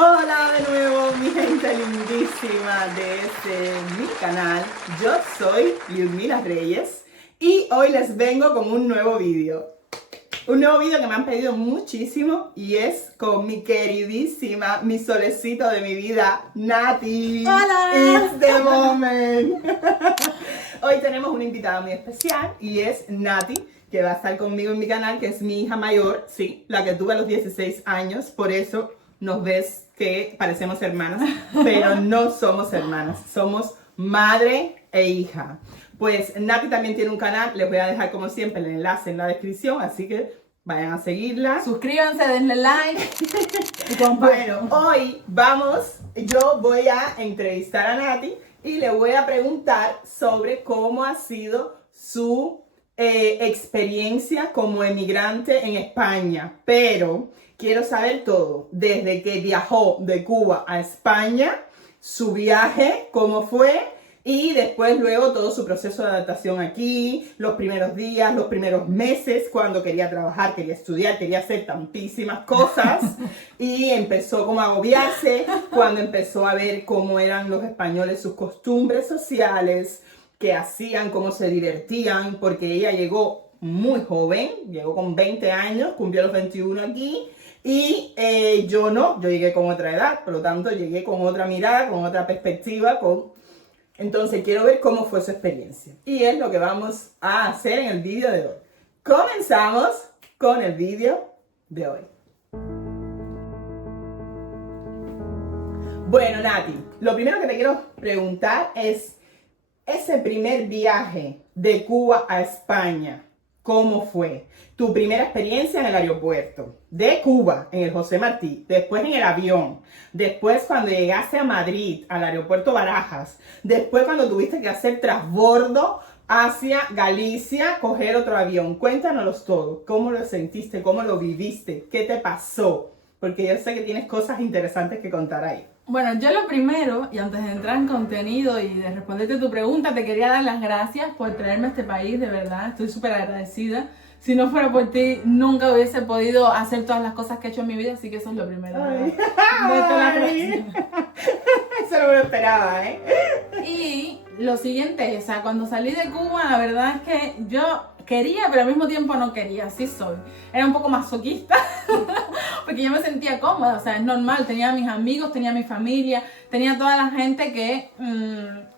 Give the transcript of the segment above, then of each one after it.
Hola de nuevo, mi gente lindísima de mi canal. Yo soy Liudmila Reyes y hoy les vengo con un nuevo vídeo. Un nuevo vídeo que me han pedido muchísimo y es con mi queridísima, mi solecito de mi vida, Nati. ¡Hola! It's the moment. Hoy tenemos una invitada muy especial y es Nati, que va a estar conmigo en mi canal, que es mi hija mayor, sí, la que tuve a los 16 años, por eso nos ves que parecemos hermanas, pero no somos hermanas, somos madre e hija. Pues Nati también tiene un canal, les voy a dejar como siempre el enlace en la descripción, así que vayan a seguirla. Suscríbanse, denle like y compartan. Bueno, hoy yo voy a entrevistar a Nati y le voy a preguntar sobre cómo ha sido su experiencia como emigrante en España, pero quiero saber todo, desde que viajó de Cuba a España, su viaje, cómo fue, y después luego todo su proceso de adaptación aquí, los primeros días, los primeros meses, cuando quería trabajar, quería estudiar, quería hacer tantísimas cosas, y empezó como a agobiarse, cuando empezó a ver cómo eran los españoles, sus costumbres sociales, qué hacían, cómo se divertían, porque ella llegó muy joven, llegó con 20 años, cumplió los 21 aquí, y yo no, yo llegué con otra edad, por lo tanto llegué con otra mirada, con otra perspectiva, entonces quiero ver cómo fue su experiencia. Y es lo que vamos a hacer en el vídeo de hoy. Comenzamos con el vídeo de hoy. Bueno, Nati, lo primero que te quiero preguntar es, ese primer viaje de Cuba a España, ¿cómo fue? Tu primera experiencia en el aeropuerto de Cuba, en el José Martí, después en el avión, después cuando llegaste a Madrid, al aeropuerto Barajas, después cuando tuviste que hacer transbordo hacia Galicia, coger otro avión. Cuéntanos todo, ¿cómo lo sentiste? ¿Cómo lo viviste? ¿Qué te pasó? Porque yo sé que tienes cosas interesantes que contar ahí. Bueno, yo lo primero, y antes de entrar en contenido y de responderte tu pregunta, te quería dar las gracias por traerme a este país, de verdad, estoy súper agradecida. Si no fuera por ti, nunca hubiese podido hacer todas las cosas que he hecho en mi vida, así que eso es lo primero. Ay. Darte las gracias. Eso no me lo esperaba, ¿eh? Y lo siguiente, o sea, cuando salí de Cuba, la verdad es que yo quería, pero al mismo tiempo no quería, así soy. Era un poco masoquista, porque yo me sentía cómoda, o sea, es normal, tenía a mis amigos, tenía a mi familia, tenía toda la gente que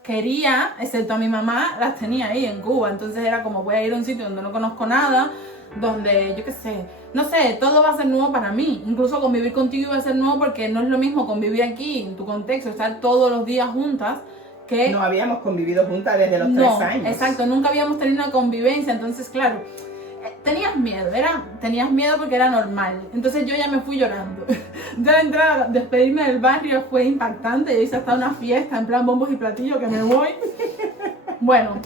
quería, excepto a mi mamá, las tenía ahí en Cuba. Entonces era como, voy a ir a un sitio donde no conozco nada, donde, yo qué sé, no sé, todo va a ser nuevo para mí. Incluso convivir contigo iba a ser nuevo porque no es lo mismo convivir aquí, en tu contexto, estar todos los días juntas, que no habíamos convivido juntas desde los 3 años. Exacto, nunca habíamos tenido una convivencia, entonces claro, tenías miedo porque era normal. Entonces yo ya me fui llorando. Ya la entrada, despedirme del barrio fue impactante. Yo hice hasta una fiesta en plan bombos y platillos que me voy. Bueno.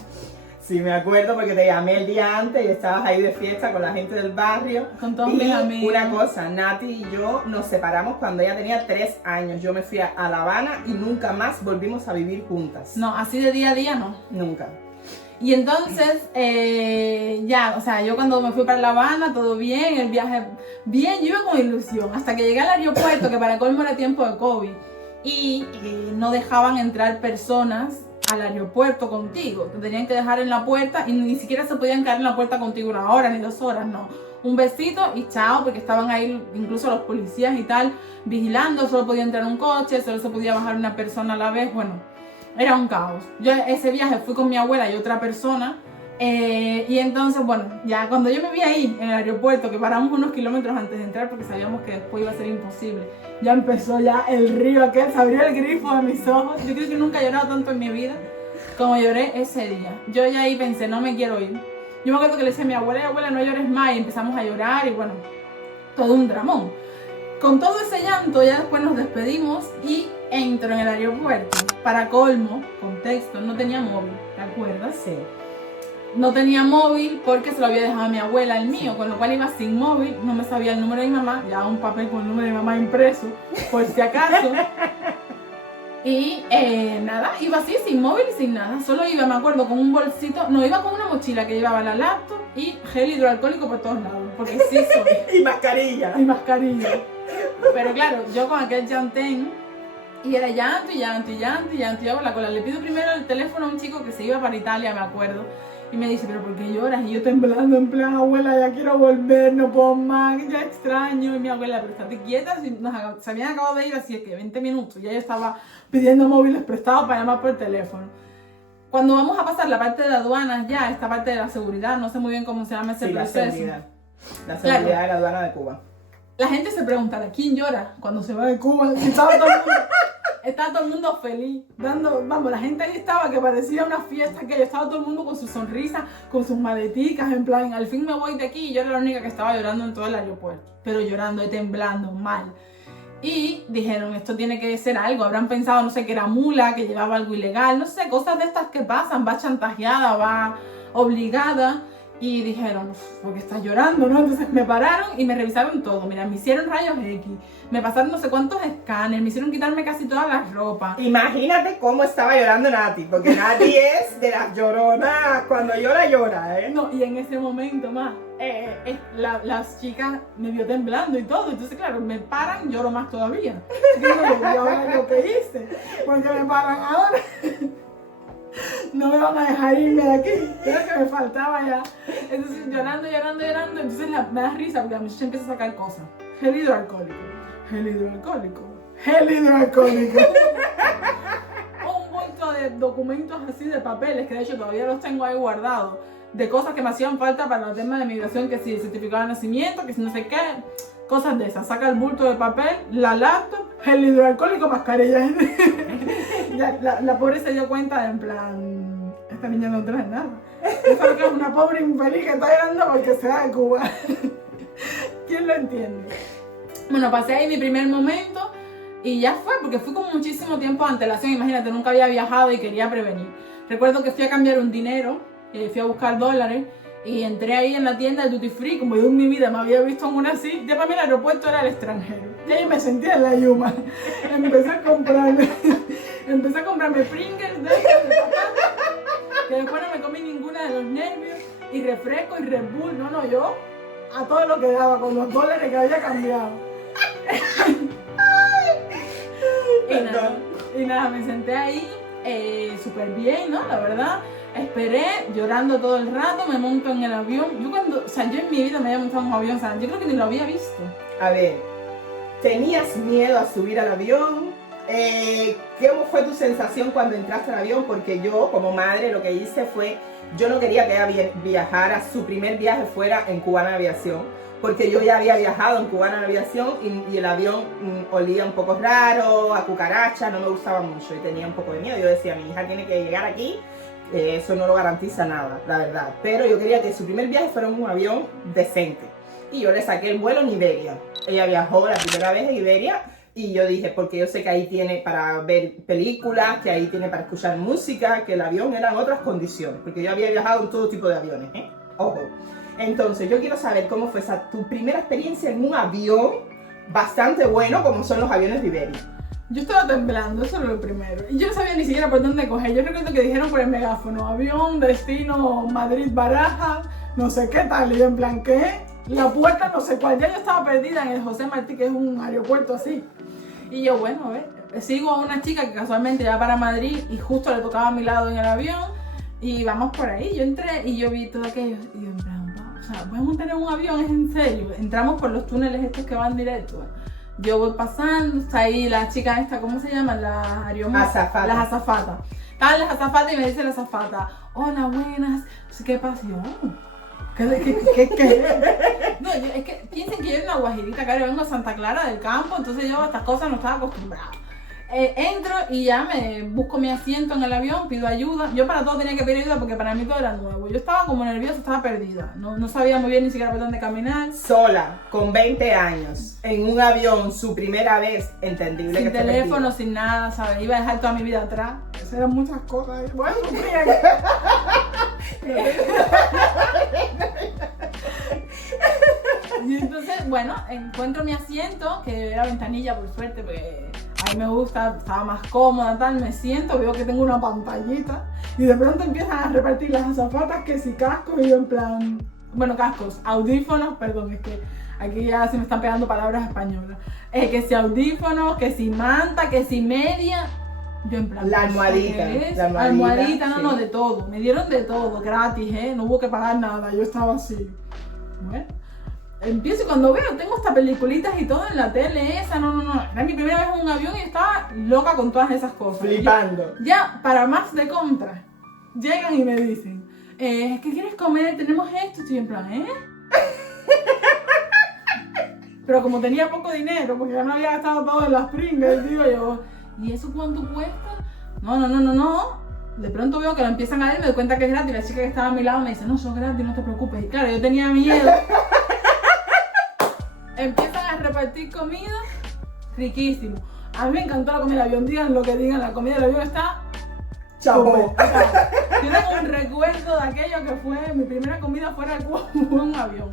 Sí, me acuerdo porque te llamé el día antes y estabas ahí de fiesta con la gente del barrio. Con todos mis amigos. Una cosa, Nati y yo nos separamos cuando ella tenía 3 años. Yo me fui a La Habana y nunca más volvimos a vivir juntas. No, así de día a día no. Nunca. Y entonces, ya, o sea, yo cuando me fui para La Habana, todo bien, el viaje bien, yo iba con ilusión, hasta que llegué al aeropuerto, que para colmo era tiempo de COVID, y no dejaban entrar personas al aeropuerto contigo, te tenían que dejar en la puerta y ni siquiera se podían quedar en la puerta contigo 1 hora ni 2 horas, no. Un besito y chao, porque estaban ahí incluso los policías y tal, vigilando, solo podía entrar un coche, solo se podía bajar una persona a la vez, bueno, era un caos. Yo ese viaje fui con mi abuela y otra persona, y entonces, bueno, ya cuando yo me vi ahí en el aeropuerto, que paramos unos kilómetros antes de entrar porque sabíamos que después iba a ser imposible, ya empezó ya el río aquel, se abrió el grifo de mis ojos. Yo creo que nunca he llorado tanto en mi vida como lloré ese día. Yo ya ahí pensé, no me quiero ir. Yo me acuerdo que le decía a mi abuela, no llores más, y empezamos a llorar y bueno, todo un dramón. Con todo ese llanto ya después nos despedimos y entro en el aeropuerto. Para colmo, contexto, no tenía móvil, ¿te acuerdas? Sí. No tenía móvil porque se lo había dejado a mi abuela, el mío, con lo cual iba sin móvil, no me sabía el número de mi mamá, ya un papel con el número de mi mamá impreso, por si acaso. Y nada, iba así, sin móvil y sin nada. Solo iba, me acuerdo, con un bolsito, no, iba con una mochila que llevaba la laptop y gel hidroalcohólico por todos lados, porque sí soy. Y mascarilla. Y mascarilla. Pero claro, yo con aquel llantén, y era llanto y llanto y llanto y llanto, y yo con la cola. Le pido primero el teléfono a un chico que se iba para Italia, me acuerdo. Y me dice, ¿pero por qué lloras? Y yo temblando, en plan, abuela, ya quiero volver, no puedo más, ya extraño. Y mi abuela, pero estate quieta, se habían acabado de ir así que 20 minutos. Ya yo estaba pidiendo móviles prestados para llamar por teléfono. Cuando vamos a pasar la parte de aduanas ya, esta parte de la seguridad, no sé muy bien cómo se llama ese proceso. La seguridad de la aduana de Cuba. La gente se preguntará, ¿quién llora cuando se va de Cuba? Si estaba todo el mundo feliz, vamos, la gente ahí estaba que parecía una fiesta, que estaba todo el mundo con su sonrisa, con sus maleticas, en plan, al fin me voy de aquí, y yo era la única que estaba llorando en todo el aeropuerto, pero llorando y temblando mal. Y dijeron, esto tiene que ser algo, habrán pensado, no sé, que era mula, que llevaba algo ilegal, no sé, cosas de estas que pasan, va chantajeada, va obligada. Y dijeron, ¿por qué estás llorando, no? Entonces me pararon y me revisaron todo. Mira, me hicieron rayos X, me pasaron no sé cuántos escáneres, me hicieron quitarme casi toda la ropa. Imagínate cómo estaba llorando Nati, porque Nati es de las lloronas, cuando llora, ¿eh? No, y en ese momento más, las chicas me vio temblando y todo. Entonces, claro, me paran, lloro más todavía. Digo, ¿y ahora yo qué hice? Porque me paran ahora. No me van a dejar irme de aquí, creo que me faltaba ya. Entonces llorando, entonces me da risa porque la muchacha empieza a sacar cosas. Gel hidroalcohólico. Un montón de documentos así de papeles, que de hecho todavía los tengo ahí guardados, de cosas que me hacían falta para el tema de migración, que si el certificado de nacimiento, que si no sé qué, cosas de esas. Saca el bulto de papel, la laptop, gel hidroalcohólico, mascarilla. Ya, la pobre se dio cuenta de, en plan, esta niña no trae nada. Esa es una pobre infeliz que está llorando porque se va de Cuba. ¿Quién lo entiende? Bueno, pasé ahí mi primer momento y ya fue, porque fui con muchísimo tiempo de antelación. Imagínate, nunca había viajado y quería prevenir. Recuerdo que fui a cambiar un dinero, fui a buscar dólares y entré ahí en la tienda de Duty Free, como yo en mi vida me había visto en una así. Ya para mí el aeropuerto era el extranjero. Y ahí me sentía en la yuma. Empecé a comprarme Pringles de que después no me comí ninguna de los nervios, y refresco y Red Bull. No, yo a todo lo que daba con los dólares que había cambiado. Y nada, me senté ahí súper bien, ¿no? La verdad. Esperé, llorando todo el rato, me monto en el avión. Yo en mi vida me había montado en un avión, o sea, yo creo que ni lo había visto. A ver, ¿tenías miedo a subir al avión? ¿Cómo fue tu sensación cuando entraste al avión? Porque yo, como madre, lo que hice fue, yo no quería que ella viajara, su primer viaje fuera en Cubana Aviación, porque yo ya había viajado en Cubana Aviación y el avión olía un poco raro, a cucaracha, no me gustaba mucho y tenía un poco de miedo. Yo decía, mi hija tiene que llegar aquí. Eso no lo garantiza nada, la verdad. Pero yo quería que su primer viaje fuera en un avión decente. Y yo le saqué el vuelo en Iberia. Ella viajó la primera vez en Iberia. Y yo dije, porque yo sé que ahí tiene para ver películas, que ahí tiene para escuchar música, que el avión era en otras condiciones. Porque yo había viajado en todo tipo de aviones, ¿eh? Ojo. Entonces, yo quiero saber cómo fue tu primera experiencia en un avión bastante bueno, como son los aviones de Iberia. Yo estaba temblando, eso era lo primero. Y yo no sabía ni siquiera por dónde coger. Yo recuerdo que dijeron por el megáfono, avión, destino, Madrid, Baraja, no sé qué tal. Y yo en plan, ¿qué? La puerta no sé cuál. Ya yo estaba perdida en el José Martí, que es un aeropuerto así. Y yo, bueno, a ver, sigo a una chica que casualmente ya para Madrid y justo le tocaba a mi lado en el avión. Y vamos por ahí. Yo entré y yo vi todo aquello. Y yo en plan, wow, o sea, ¿voy a montar en un avión? ¿Es en serio? Entramos por los túneles estos que van directo. Yo voy pasando, está ahí la chica esta, ¿cómo se llaman? Las azafatas. Las azafatas. Estaban las azafatas y me dice la azafata, hola, buenas. ¿Qué pasa? Y yo, ¿qué? No, es que piensen que yo era una guajirita, claro, yo vengo a Santa Clara del campo, entonces yo a estas cosas no estaba acostumbrada. Entro y ya me busco mi asiento en el avión, pido ayuda. Yo para todo tenía que pedir ayuda porque para mí todo era nuevo. Yo estaba como nerviosa, estaba perdida. No sabía muy bien ni siquiera por dónde caminar. Sola, con 20 años, en un avión, su primera vez, entendible. Sin teléfono, sin nada, ¿sabes? Iba a dejar toda mi vida atrás. Eso eran muchas cosas. Bueno, y entonces, bueno, encuentro mi asiento, que era ventanilla por suerte, porque a mí me gusta, estaba más cómoda, tal, me siento, veo que tengo una pantallita y de pronto empiezan a repartir las azafatas que si casco y yo en plan, bueno, cascos, audífonos, perdón, es que aquí ya se me están pegando palabras españolas. Que si audífonos, que si manta, que si media. Yo en plan, La almohadita. Almohadita, no, sí. no, de todo. Me dieron de todo, gratis, no hubo que pagar nada. Yo estaba así. Bueno, empiezo y cuando veo, tengo hasta peliculitas y todo en la tele esa, no. Era mi primera vez en un avión y estaba loca con todas esas cosas. Flipando. Ya, para más de contra, llegan y me dicen, ¿qué quieres comer? Tenemos esto. Estoy en plan, Pero como tenía poco dinero, porque ya me había gastado todo en las pringas, digo yo, ¿y eso cuánto cuesta? No. De pronto veo que lo empiezan a dar y me doy cuenta que es gratis. La chica que estaba a mi lado me dice, no, eso es gratis, no te preocupes. Y claro, yo tenía miedo. Empiezan a repartir comida, riquísimo. A mí me encantó la comida del avión, digan lo que digan, la comida del avión está... Chapo. O sea, tienen un recuerdo de aquello que fue mi primera comida fuera de Cuba en un avión.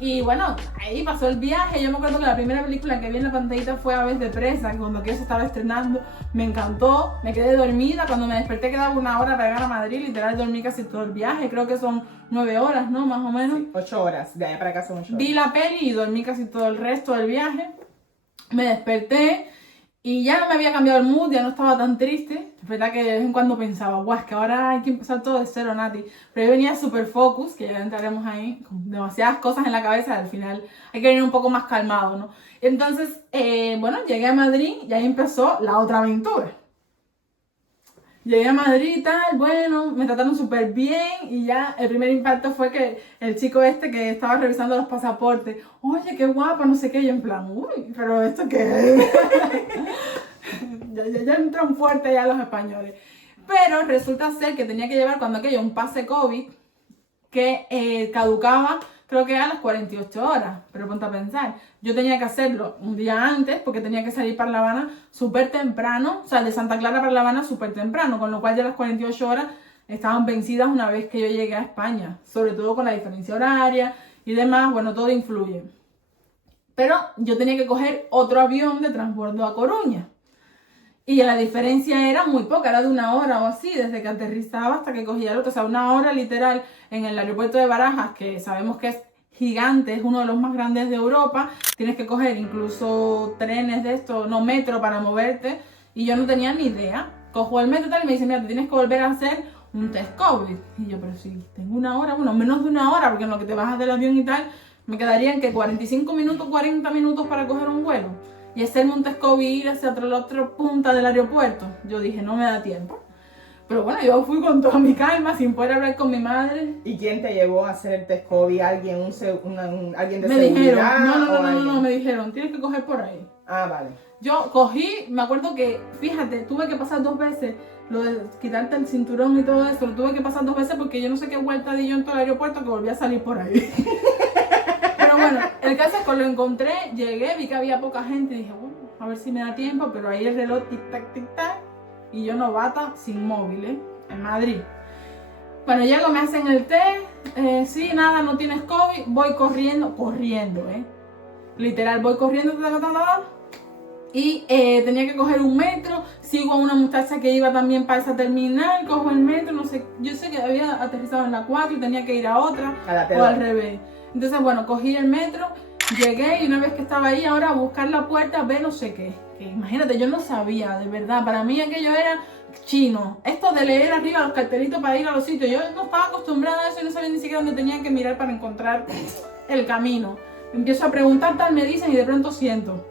Y bueno, ahí pasó el viaje. Yo me acuerdo que la primera película que vi en la pantallita fue Aves de Presa, cuando aquello se estaba estrenando. Me encantó, me quedé dormida. Cuando me desperté quedaba 1 hora para llegar a Madrid. Literal dormí casi todo el viaje. Creo que son 9 horas, ¿no? Más o menos. Sí, 8 horas, de allá para acá son 8 horas. Vi la peli y dormí casi todo el resto del viaje. Me desperté y ya me había cambiado el mood, ya no estaba tan triste. Es verdad que de vez en cuando pensaba, guau, es que ahora hay que empezar todo de cero, Nati. Pero yo venía super focus, que ya entraremos ahí, con demasiadas cosas en la cabeza, al final hay que venir un poco más calmado, ¿no? Entonces, bueno, llegué a Madrid y ahí empezó la otra aventura. Llegué a Madrid y tal, bueno, me trataron súper bien y ya el primer impacto fue que el chico este que estaba revisando los pasaportes, oye, qué guapa, no sé qué, yo en plan, uy, pero ¿esto qué es? ya entran fuerte ya los españoles. Pero resulta ser que tenía que llevar cuando aquello un pase COVID que caducaba, creo que a las 48 horas, pero ponte a pensar, yo tenía que hacerlo un día antes porque tenía que salir para La Habana súper temprano, o sea, de Santa Clara para La Habana súper temprano, con lo cual ya las 48 horas estaban vencidas una vez que yo llegué a España, sobre todo con la diferencia horaria y demás, bueno, todo influye. Pero yo tenía que coger otro avión de transbordo a Coruña. Y la diferencia era muy poca, era de 1 hora o así, desde que aterrizaba hasta que cogía el otro. O sea, 1 hora literal en el aeropuerto de Barajas, que sabemos que es gigante, es uno de los más grandes de Europa. Tienes que coger incluso trenes de estos, no, metro para moverte. Y yo no tenía ni idea. Cojo el metro y tal y me dice, mira, te tienes que volver a hacer un test COVID. Y yo, pero si tengo 1 hora, bueno, menos de 1 hora, porque en lo que te bajas del avión y tal, me quedarían que 45 minutos, 40 minutos para coger un vuelo. Y hacerme un test COVID, ir hacia la otra punta del aeropuerto. Yo dije, no me da tiempo. Pero bueno, yo fui con toda mi calma, sin poder hablar con mi madre. ¿Y quién te llevó a hacer el test COVID? ¿Alguien, alguien de Me seguridad? dijeron, no, me dijeron, tienes que coger por ahí. Ah, vale. Yo cogí, me acuerdo que, fíjate, tuve que pasar 2 veces lo de quitarte el cinturón y todo eso, lo tuve que pasar 2 veces porque yo no sé qué vuelta di yo en todo el aeropuerto que volví a salir por ahí. Pero bueno, el caso es que lo encontré, llegué, vi que había poca gente y dije, bueno, a ver si me da tiempo, pero ahí el reloj tic-tac, y yo novata sin móvil, en Madrid. Bueno, llego, me hacen el test, sí, nada, no tienes COVID, voy corriendo, literal, voy corriendo, y tenía que coger un metro, sigo a una muchacha que iba también para esa terminal, cojo el metro, no sé, yo sé que había aterrizado en la 4 y tenía que ir a otra, o al revés. Entonces, bueno, cogí el metro, llegué y una vez que estaba ahí, ahora a buscar la puerta, ve no sé qué. Que imagínate, yo no sabía, de verdad, para mí aquello era chino. Esto de leer arriba los cartelitos para ir a los sitios, yo no estaba acostumbrada a eso y no sabía ni siquiera dónde tenía que mirar para encontrar el camino. Empiezo a preguntar, tal, me dicen y de pronto siento,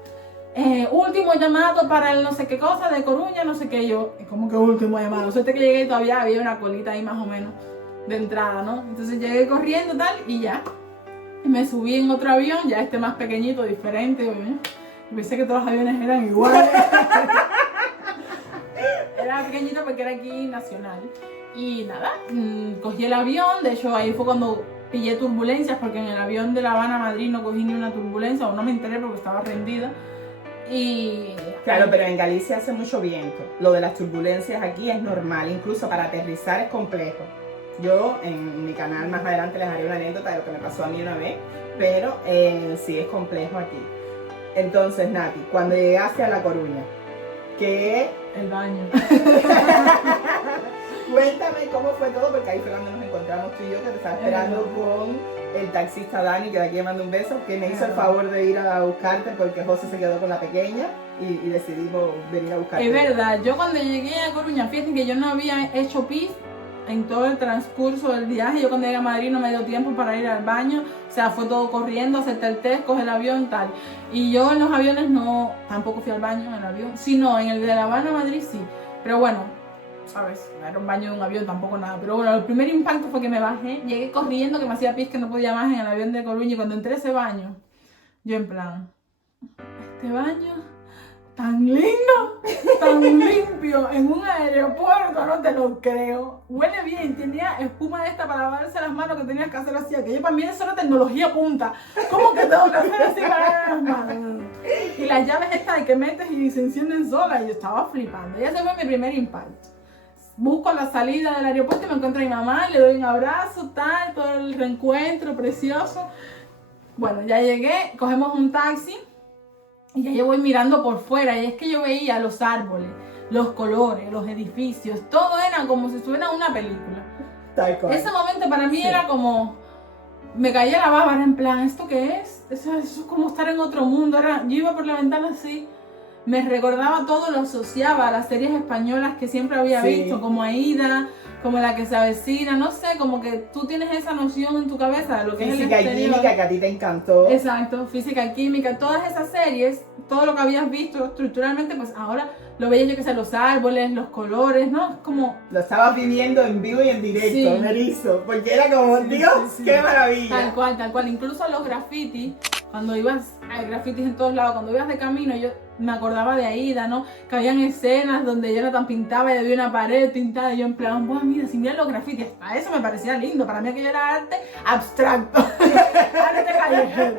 último llamado para el no sé qué cosa de Coruña, no sé qué, yo, como que último llamado. Suerte que llegué y todavía había una colita ahí más o menos de entrada, ¿no? Entonces llegué corriendo tal y ya. Y me subí en otro avión, ya este más pequeñito, diferente, obviamente. Pensé que todos los aviones eran iguales. Era pequeñito porque era aquí nacional. Y nada, cogí el avión, de hecho ahí fue cuando pillé turbulencias, porque en el avión de La Habana a Madrid no cogí ni una turbulencia, o no me enteré porque estaba rendida. Y... Claro, pero en Galicia hace mucho viento. Lo de las turbulencias aquí es normal, incluso para aterrizar es complejo. Yo en mi canal más adelante les haré una anécdota de lo que me pasó a mí una vez, pero sí es complejo aquí. Entonces, Nati, cuando llegaste a La Coruña, ¿qué? El baño. Cuéntame cómo fue todo, porque ahí fue cuando nos encontramos tú y yo, que te estaba esperando con el taxista Dani, que de aquí le mando un beso, que me hizo el Claro. favor de ir a buscarte porque José se quedó con la pequeña y decidimos venir a buscarte. Es verdad, yo cuando llegué a Coruña, fíjate que yo no había hecho pis en todo el transcurso del viaje. Yo cuando llegué a Madrid no me dio tiempo para ir al baño, o sea, fue todo corriendo, hacerte el test, coger el avión, tal. Y yo en los aviones no, tampoco fui al baño en el avión, sino en el de La Habana a Madrid sí, pero bueno, sabes, era un baño de un avión, tampoco nada. Pero bueno, el primer impacto fue que me bajé, llegué corriendo, que me hacía pis, que no podía más en el avión de Coruña, y cuando entré a ese baño, yo en plan, este baño tan lindo, tan limpio, en un aeropuerto, no te lo creo. Huele bien, tenía espuma de esta para lavarse las manos que tenías que hacer así, que yo para mí eso era tecnología punta. ¿Cómo que tengo que hacer así para lavar las manos? Y las llaves estas de que metes y se encienden solas, y yo estaba flipando. Y ese fue mi primer impacto. Busco la salida del aeropuerto y me encuentro a mi mamá, le doy un abrazo, tal, todo el reencuentro precioso. Bueno, ya llegué, cogemos un taxi. Y ya yo voy mirando por fuera, y es que yo veía los árboles, los colores, los edificios, todo era como si estuviera en una película. Tal cual. Ese momento para mí Sí. era como, me caía la baba, era en plan, ¿esto qué es? Eso es como estar en otro mundo. Yo iba por la ventana así, me recordaba todo, lo asociaba a las series españolas que siempre había Sí. visto, como Aída, como La que se avecina, no sé, como que tú tienes esa noción en tu cabeza de lo que es el Física y exterior. química que a ti te encantó. Exacto, física, química, todas esas series, todo lo que habías visto estructuralmente, pues ahora lo veía yo, que sé, los árboles, los colores, ¿no? Es como, Lo estabas viviendo en vivo y en directo, Sí. me erizo, porque era como, Sí, Dios, sí, sí. qué maravilla. tal cual, tal cual. Incluso los grafitis, cuando ibas, hay grafitis en todos lados, cuando ibas de camino, yo me acordaba de Aída, ¿no? Que habían escenas donde Jonathan pintaba y había una pared pintada, y yo en plan, ¡buah, mira, si mira los grafitis! Hasta eso me parecía lindo, para mí aquello era arte abstracto, arte callejero.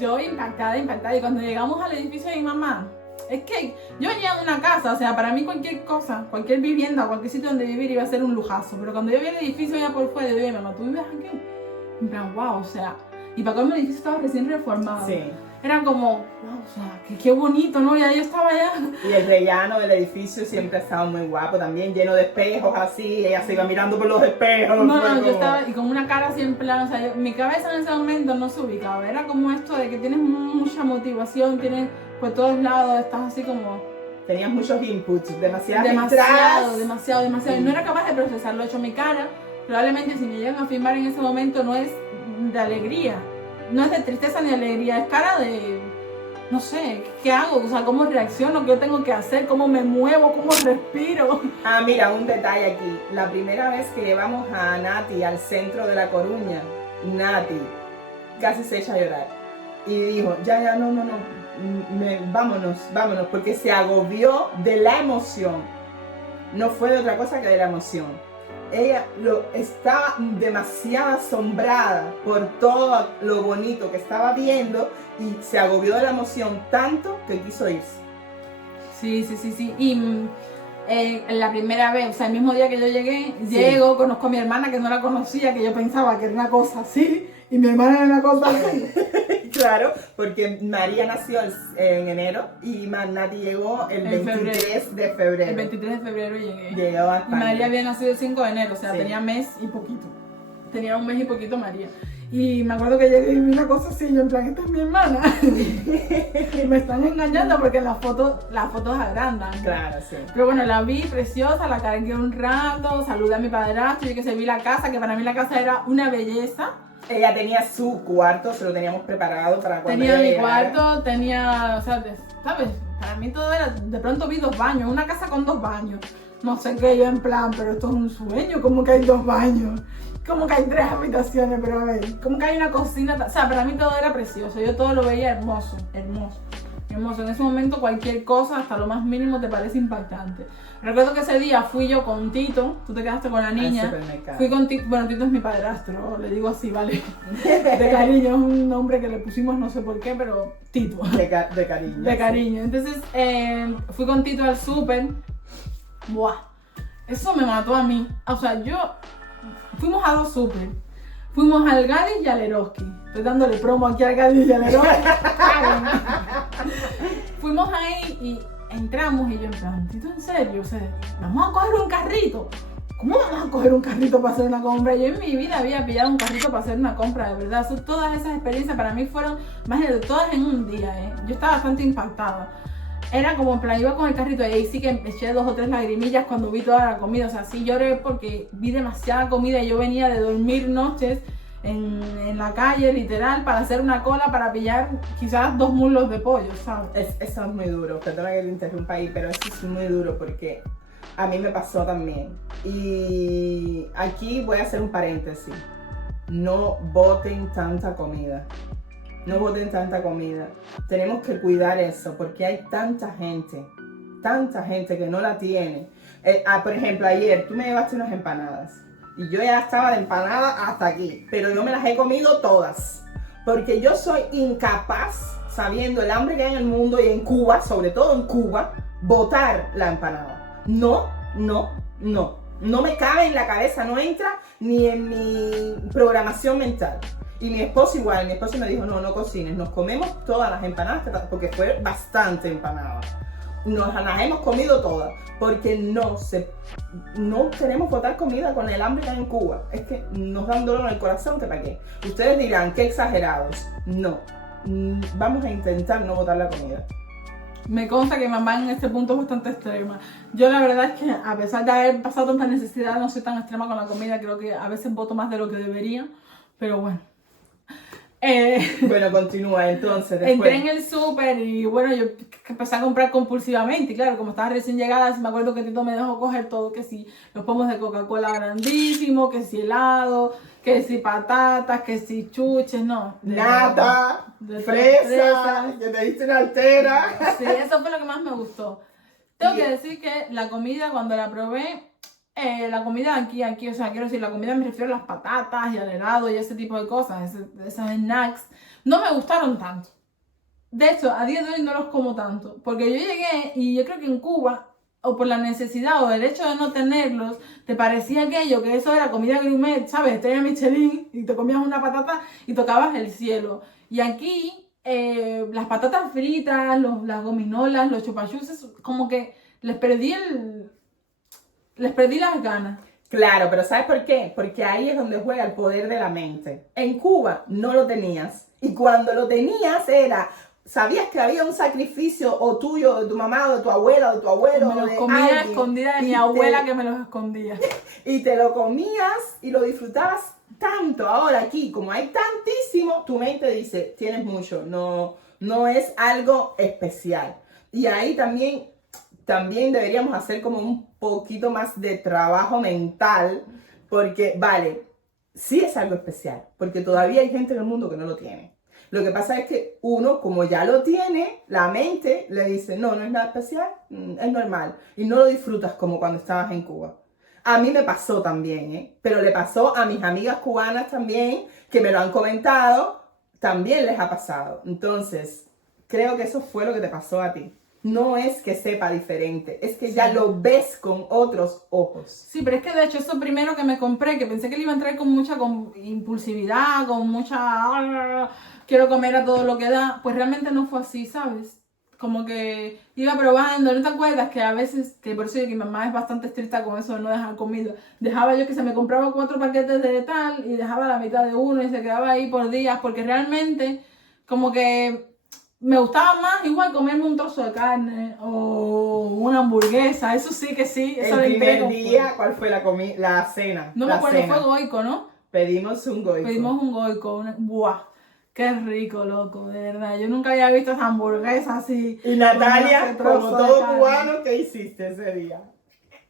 Yo impactada, y cuando llegamos al edificio de mi mamá, es que yo venía de una casa, o sea, para mí cualquier cosa, cualquier vivienda, cualquier sitio donde vivir iba a ser un lujazo, pero cuando yo vi el edificio ya por fuera, yo dije, mamá, ¿tú vives aquí? En plan, wow, o sea, y para colmo el edificio estaba recién reformado. Sí. Era como, wow, o sea, qué bonito, ¿no? Ya yo estaba allá. Y el rellano del edificio siempre estaba muy guapo también, lleno de espejos así, ella se iba mirando por los espejos. No, fue no, yo como- estaba y con una cara así en plan, o sea, mi cabeza en ese momento no se ubicaba. Era como esto de que tienes mucha motivación, tienes por todos lados, estás así como Tenías muchos inputs, demasiadas demasiado, entradas. demasiado. Sí. Y no era capaz de procesarlo. De hecho, mi cara, probablemente si me llegan a filmar en ese momento, no es de alegría, no es de tristeza ni alegría, es cara de, no sé, ¿qué hago? O sea, ¿cómo reacciono? ¿Qué tengo que hacer? ¿Cómo me muevo? ¿Cómo respiro? Ah, mira, un detalle aquí. La primera vez que llevamos a Nati al centro de La Coruña, Nati casi se echa a llorar. Y dijo, ya, no, vámonos, porque se agobió de la emoción. No fue de otra cosa que de la emoción. Ella estaba demasiado asombrada por todo lo bonito que estaba viendo y se agobió de la emoción tanto que quiso irse. Sí. Y la primera vez, o sea, el mismo día que yo llego, conozco a mi hermana que no la conocía, que yo pensaba que era una cosa así, y mi hermana era una cosa así. Claro, porque María nació en enero y Nati llegó el En 23 de febrero. El 23 de febrero llegué. Llegó a Y España. María había nacido el 5 de enero, o sea, Sí. tenía mes y poquito. Tenía un mes y poquito María. Y me acuerdo que llegué y vi una cosa así, yo en plan, esta es mi hermana. Y me están engañando porque las fotos agrandan. Claro, sí. Pero bueno, la vi preciosa, la cargué un rato, saludé a mi padrastro, yo que sé, vi la casa, que para mí la casa era una belleza. Ella tenía su cuarto, se lo teníamos preparado para cuando Tenía ella mi llegara. cuarto, tenía, o sea, ¿sabes? Para mí todo era, de pronto vi 2 baños, una casa con 2 baños. No sé qué, yo en plan, pero esto es un sueño, como que hay 2 baños, como que hay 3 habitaciones, pero a ver, como que hay una cocina, o sea, para mí todo era precioso, yo todo lo veía hermoso. En ese momento cualquier cosa, hasta lo más mínimo, te parece impactante. Recuerdo que ese día fui yo con Tito, tú te quedaste con la niña. Al supermercado. Fui con Tito, bueno, Tito es mi padrastro, le digo así, ¿vale? De cariño, es un nombre que le pusimos no sé por qué, pero Tito. De cariño. De cariño. Entonces fui con Tito al súper. Buah, eso me mató a mí. O sea, fuimos a 2 súper. Fuimos al Gadis y al Eroski. Estoy dándole promo aquí al Gadis y al Eroski. Fuimos ahí y entramos y yo en plan, Tito, ¿en serio? O sea, vamos a coger un carrito. ¿cómo vamos a coger un carrito para hacer una compra? Yo en mi vida había pillado un carrito para hacer una compra, de verdad. Todas esas experiencias para mí fueron, más de todas en un día, ¿eh? Yo estaba bastante impactada. Era como en plan, iba con el carrito y ahí sí que eché 2 o 3 lagrimillas cuando vi toda la comida. O sea, sí lloré porque vi demasiada comida y yo venía de dormir noches en la calle, literal, para hacer una cola para pillar quizás 2 muslos de pollo, ¿sabes? Eso es muy duro, perdona que te interrumpa ahí, pero eso es muy duro porque a mí me pasó también. Y aquí voy a hacer un paréntesis. No boten tanta comida. No boten tanta comida. Tenemos que cuidar eso porque hay tanta gente que no la tiene. Por ejemplo, ayer tú me llevaste unas empanadas y yo ya estaba de empanada hasta aquí, pero yo me las he comido todas porque yo soy incapaz, sabiendo el hambre que hay en el mundo y en Cuba, sobre todo en Cuba, botar la empanada. No me cabe en la cabeza, no entra ni en mi programación mental. Y mi esposo igual, mi esposo me dijo, no cocines, nos comemos todas las empanadas, porque fue bastante empanada. Nos las hemos comido todas, porque no queremos botar comida con el hambre que hay en Cuba. Es que nos da un dolor en el corazón, que para qué. Ustedes dirán, qué exagerados. No, vamos a intentar no botar la comida. Me consta que mamá en este punto es bastante extrema. Yo la verdad es que a pesar de haber pasado tanta necesidad, no soy tan extrema con la comida. Creo que a veces boto más de lo que debería, pero bueno. Bueno, continúa entonces. Después. Entré en el súper y bueno, yo empecé a comprar compulsivamente. Y claro, como estaba recién llegada, me acuerdo que Tito me dejó coger todo, que si los pomos de Coca-Cola grandísimos, que si helado, que si patatas, que si chuches, no. Nata, fresa, que te diste una altera. Sí, eso fue lo que más me gustó. Tengo que decir que la comida, cuando la probé, la comida aquí, o sea, quiero decir, la comida me refiero a las patatas y al helado y ese tipo de cosas, esos snacks, no me gustaron tanto. De hecho, a día de hoy no los como tanto, porque yo llegué y yo creo que en Cuba, o por la necesidad o el hecho de no tenerlos, te parecía aquello, que eso era comida gourmet, ¿sabes? Estrella Michelin, y te comías una patata y tocabas el cielo. Y aquí, las patatas fritas, las gominolas, los chupachuses, como que les perdí las ganas. Claro, pero ¿sabes por qué? Porque ahí es donde juega el poder de la mente. En Cuba no lo tenías. Y cuando lo tenías sabías que había un sacrificio o tuyo, de tu mamá, o de tu abuela, o de tu abuelo. Me los de comía alguien, escondida de mi abuela que me los escondía. Y te lo comías y lo disfrutabas tanto. Ahora aquí, como hay tantísimo, tu mente dice, tienes mucho, no es algo especial. Y ahí también deberíamos hacer como un poquito más de trabajo mental, porque, vale, sí es algo especial, porque todavía hay gente en el mundo que no lo tiene. Lo que pasa es que uno, como ya lo tiene, la mente le dice, no es nada especial, es normal, y no lo disfrutas como cuando estabas en Cuba. A mí me pasó también, pero le pasó a mis amigas cubanas también, que me lo han comentado, también les ha pasado. Entonces, creo que eso fue lo que te pasó a ti. No es que sepa diferente, es que ya lo ves con otros ojos. Sí, pero es que de hecho eso primero que me compré, que pensé que le iba a entrar con mucha impulsividad, con mucha... quiero comer a todo lo que da, pues realmente no fue así, ¿sabes? Como que iba probando, ¿no te acuerdas? Que a veces, que por eso yo, que mi mamá es bastante estricta con eso de no dejar comida. Dejaba yo que se me compraba 4 paquetes de tal y dejaba la mitad de uno y se quedaba ahí por días, porque realmente como que... me gustaba más igual comerme un trozo de carne o una hamburguesa, eso sí que sí. Eso el primer día, ¿cuál fue la cena? No me acuerdo, fue goico, ¿no? Pedimos un goico. ¡Buah! ¡Qué rico, loco! De verdad, yo nunca había visto esa hamburguesa así. Y Natalia, como todo cubano, ¿qué hiciste ese día?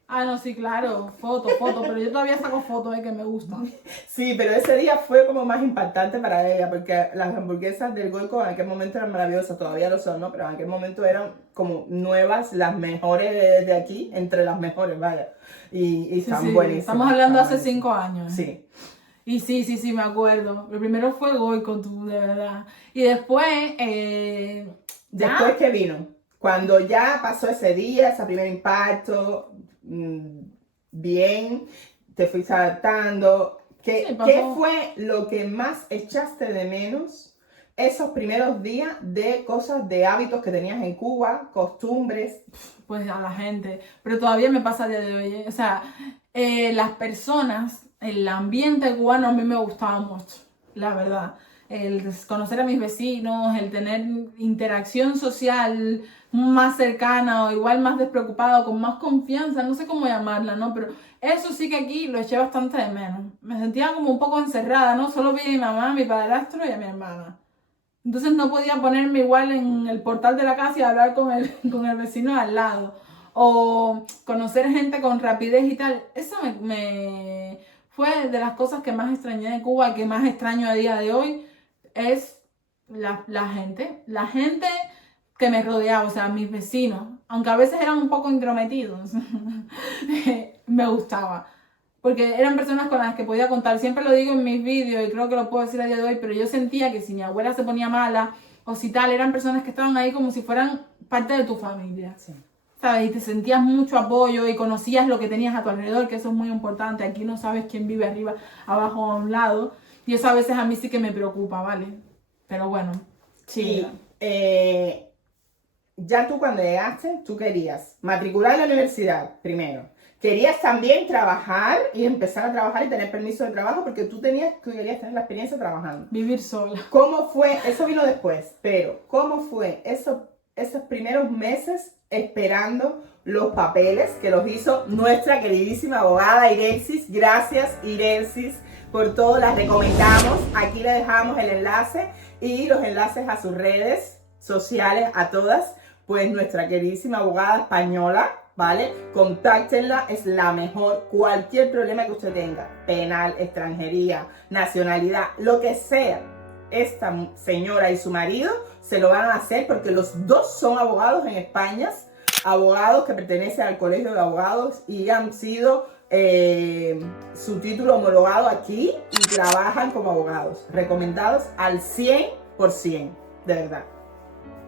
Ah, no, sí, claro, foto, pero yo todavía saco fotos que me gustan. Sí, pero ese día fue como más impactante para ella, porque las hamburguesas del Goico en aquel momento eran maravillosas, todavía lo son, ¿no? Pero en aquel momento eran como nuevas, las mejores de aquí, entre las mejores, vaya. Y están buenísimas. Estamos hablando hace 5 años. Sí. Y sí, me acuerdo. Lo primero fue Goico, tú, de verdad. Y después, ¿Después qué vino? Cuando ya pasó ese día, ese primer impacto, bien, te fuiste adaptando. ¿Qué fue lo que más echaste de menos esos primeros días de cosas, de hábitos que tenías en Cuba, costumbres? Pues a la gente, pero todavía me pasa a día de hoy, ¿eh? O sea, las personas, el ambiente cubano a mí me gustaba mucho, la verdad. El conocer a mis vecinos, el tener interacción social más cercana o igual más despreocupado, con más confianza, no sé cómo llamarla, ¿no? Pero eso sí que aquí lo eché bastante de menos. Me sentía como un poco encerrada, ¿no? Solo vi a mi mamá, a mi padrastro y a mi hermana. Entonces no podía ponerme igual en el portal de la casa y hablar con con el vecino de al lado. O conocer gente con rapidez y tal. Eso fue de las cosas que más extrañé de Cuba, que más extraño a día de hoy, es la gente. La gente que me rodeaba, o sea, mis vecinos. Aunque a veces eran un poco intrometidos, me gustaba. Porque eran personas con las que podía contar. Siempre lo digo en mis vídeos y creo que lo puedo decir a día de hoy, pero yo sentía que si mi abuela se ponía mala o si tal, eran personas que estaban ahí como si fueran parte de tu familia. Sí. ¿Sabes? Y te sentías mucho apoyo y conocías lo que tenías a tu alrededor, que eso es muy importante. Aquí no sabes quién vive arriba, abajo o a un lado. Y eso a veces a mí sí que me preocupa, ¿vale? Pero bueno, sí. Y ya tú cuando llegaste, tú querías matricular en la universidad primero. Querías también trabajar y empezar a trabajar y tener permiso de trabajo porque tú querías tener la experiencia trabajando. Vivir sola. ¿Cómo fue? Eso vino después, pero ¿cómo fue esos primeros meses esperando los papeles que los hizo nuestra queridísima abogada Irelsis? Gracias, Irelsis, por todo. Las recomendamos. Aquí le dejamos el enlace y los enlaces a sus redes sociales, a todas. Pues nuestra queridísima abogada española, ¿vale? Contáctenla, es la mejor. Cualquier problema que usted tenga, penal, extranjería, nacionalidad, lo que sea, esta señora y su marido se lo van a hacer porque los dos son abogados en España, abogados que pertenecen al Colegio de Abogados y han sido su título homologado aquí y trabajan como abogados, recomendados al 100%, de verdad.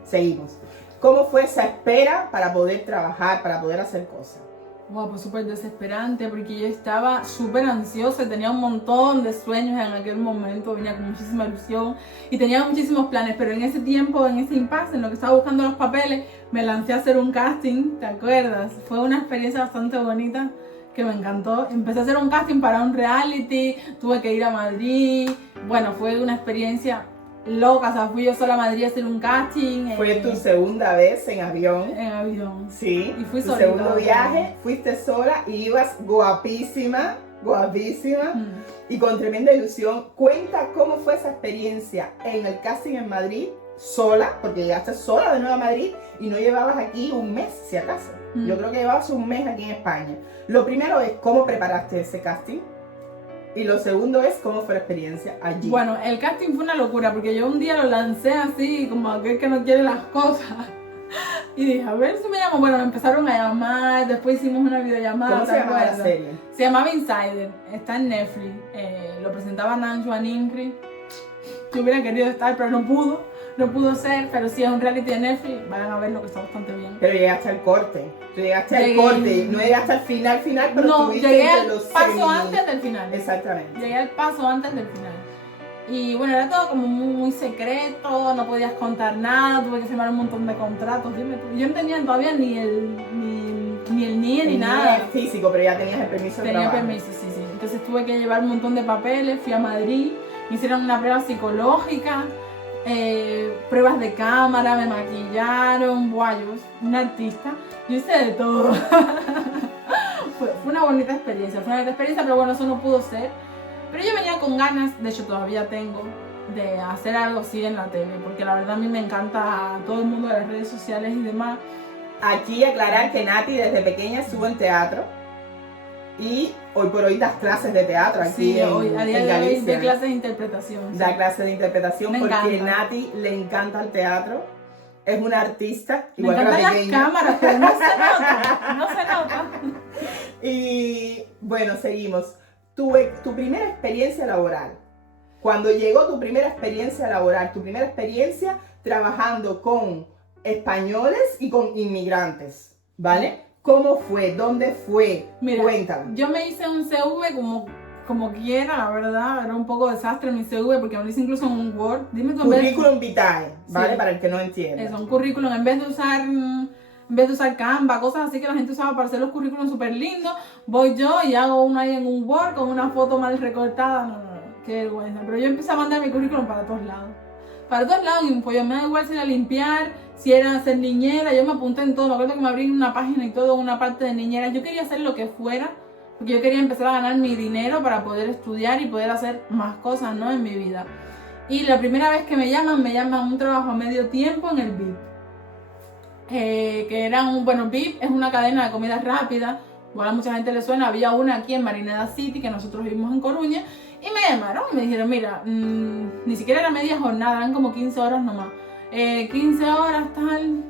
Seguimos. ¿Cómo fue esa espera para poder trabajar, para poder hacer cosas? Wow, pues súper desesperante porque yo estaba súper ansiosa, tenía un montón de sueños en aquel momento, venía con muchísima ilusión y tenía muchísimos planes, pero en ese tiempo, en ese impasse, en lo que estaba buscando los papeles, me lancé a hacer un casting, ¿te acuerdas? Fue una experiencia bastante bonita que me encantó. Empecé a hacer un casting para un reality, tuve que ir a Madrid, bueno, fue una experiencia loca, o sea, fui yo sola a Madrid a hacer un casting. Fue tu segunda vez en avión. En avión. Sí. Y fui tu solita. segundo viaje, fuiste sola y ibas guapísima, guapísima y con tremenda ilusión. Cuenta cómo fue esa experiencia en el casting en Madrid, sola, porque llegaste sola de nuevo a Madrid y no llevabas aquí un mes, si acaso. Yo creo que llevabas un mes aquí en España. Lo primero es cómo preparaste ese casting. Y lo segundo es cómo fue la experiencia allí. Bueno, el casting fue una locura porque yo un día lo lancé así, como aquel que no quiere las cosas. Y dije, a ver si me llaman. Bueno, me empezaron a llamar, después hicimos una videollamada. ¿Cómo se llamaba la serie? Se llamaba Insider, está en Netflix. Lo presentaba Nanjuan Ingrid. Yo hubiera querido estar, pero no pudo ser, pero sí es un reality de Netflix, vayan a verlo que está bastante bien. Pero llegaste al corte, tú llegaste al corte, no llegaste al final, pero no, llegué al los paso antes del final. Exactamente. Llegué al paso antes del final. Y bueno, era todo como muy secreto, no podías contar nada, tuve que firmar un montón de contratos, dime tú. Yo no tenía todavía ni el NIE ni nada. Físico, pero ya tenías el permiso de trabajo. Tenía permiso, sí. Entonces tuve que llevar un montón de papeles, fui a Madrid, me hicieron una prueba psicológica, pruebas de cámara, me maquillaron, guayos, una artista, yo hice de todo. fue una bonita experiencia, pero bueno, eso no pudo ser. Pero yo venía con ganas, de hecho todavía tengo, de hacer algo así en la tele, porque la verdad a mí me encanta todo el mundo de las redes sociales y demás. Aquí aclarar que Nati desde pequeña estuvo en teatro y hoy por hoy das clases de teatro aquí sí, hoy, a día en de hoy Galicia. de clases de interpretación. Da clases de interpretación me porque encanta. Nati le encanta el teatro, es una artista, me igual que la encantan pequeña. las cámaras, pero no se nota. Y bueno, seguimos. Tu primera experiencia laboral. Cuando llegó tu primera experiencia laboral, tu primera experiencia trabajando con españoles y con inmigrantes, ¿vale? ¿Cómo fue? ¿Dónde fue? Mira, Cuéntame. yo me hice un CV como como quiera, la verdad, era un poco desastre mi CV porque me lo hice incluso en un Word. Dime tú, en vez Currículum vitae, ¿vale? Sí. Para el que no entienda. Eso, un currículum, en vez de usar Canva, cosas así que la gente usaba para hacer los currículums súper lindos, voy yo y hago uno ahí en un Word con una foto mal recortada. No, qué vergüenza. Pero yo empecé a mandar mi currículum para todos lados. Para todos lados, y pues yo me da igual si era limpiar, si era ser niñera, yo me apunté en todo. Me acuerdo que me abrí una página y todo, una parte de niñera. Yo quería hacer lo que fuera, porque yo quería empezar a ganar mi dinero para poder estudiar y poder hacer más cosas, ¿no? En mi vida. Y la primera vez que me llaman un trabajo a medio tiempo en el VIP. Que era VIP es una cadena de comida rápida, igual a mucha gente le suena, había una aquí en Marineda City, que nosotros vivimos en Coruña, y me llamaron y me dijeron, mira, ni siquiera era media jornada, eran como 15 horas nomás, 15 horas tal,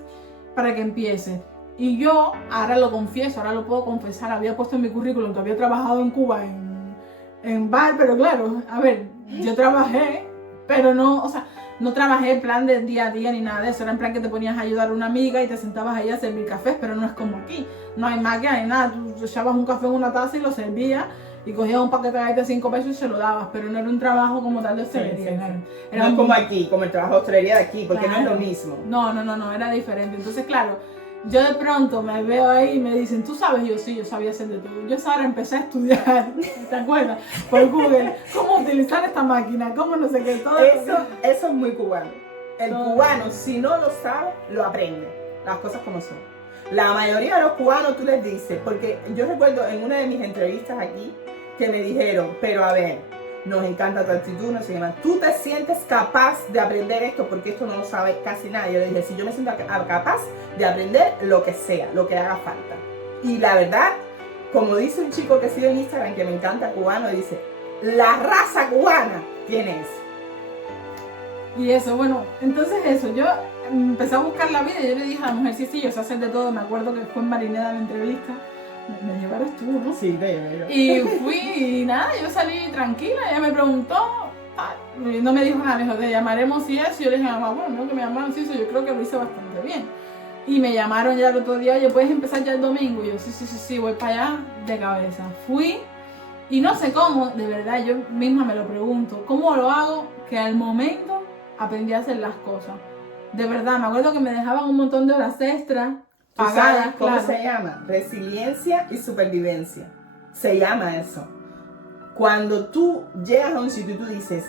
para que empiece. Y yo, ahora lo confieso, ahora lo puedo confesar, había puesto en mi currículum que había trabajado en Cuba en bar, pero claro, a ver, yo trabajé, pero no, o sea, no trabajé en plan de día a día ni nada de eso, era en plan que te ponías a ayudar a una amiga y te sentabas ahí a servir cafés, pero no es como aquí, no hay máquina ni nada, tú echabas un café en una taza y lo servías y cogías un paquete de galletas de 5 pesos y se lo dabas, pero no era un trabajo como tal de hostelería. Sí. No es como aquí, como el trabajo de hostelería de aquí, porque claro, no es lo mismo. No, era diferente. Entonces, claro, yo de pronto me veo ahí y me dicen, ¿tú sabes? Y yo sí, yo sabía hacer de todo. Yo ahora empecé a estudiar, ¿te acuerdas? Por Google, cómo utilizar esta máquina, cómo no sé qué, todo. Eso es muy cubano. El cubano, si no lo sabe, lo aprende. Las cosas como son. La mayoría de los cubanos tú les dices, porque yo recuerdo en una de mis entrevistas aquí, que me dijeron, pero a ver, nos encanta tu actitud, no sé qué más. ¿Tú te sientes capaz de aprender esto? Porque esto no lo sabe casi nadie. Yo le dije, sí, yo me siento capaz de aprender lo que sea, lo que haga falta. Y la verdad, como dice un chico que sigue en Instagram, que me encanta, cubano, dice, la raza cubana tiene eso. Y eso, bueno, entonces eso, yo empecé a buscar la vida y yo le dije a la mujer, sí, yo sé hacer de todo. Me acuerdo que fue en Marineda la entrevista. Me llevarás tú, ¿no? Sí, te llevo. Y fui y nada, yo salí tranquila, ella me preguntó, no me dijo nada, me dijo, te llamaremos y eso. Y yo le dije, mamá, bueno, no, que me llamaron, sí, eso yo creo que lo hice bastante bien. Y me llamaron ya el otro día, oye, ¿puedes empezar ya el domingo? Y yo, sí, voy para allá de cabeza. Fui y no sé cómo, de verdad, yo misma me lo pregunto, ¿cómo lo hago? Que al momento aprendí a hacer las cosas. De verdad, me acuerdo que me dejaban un montón de horas extras. ¿Tú sabes cómo se llama? Resiliencia y supervivencia. Se llama eso. Cuando tú llegas a un sitio y tú dices,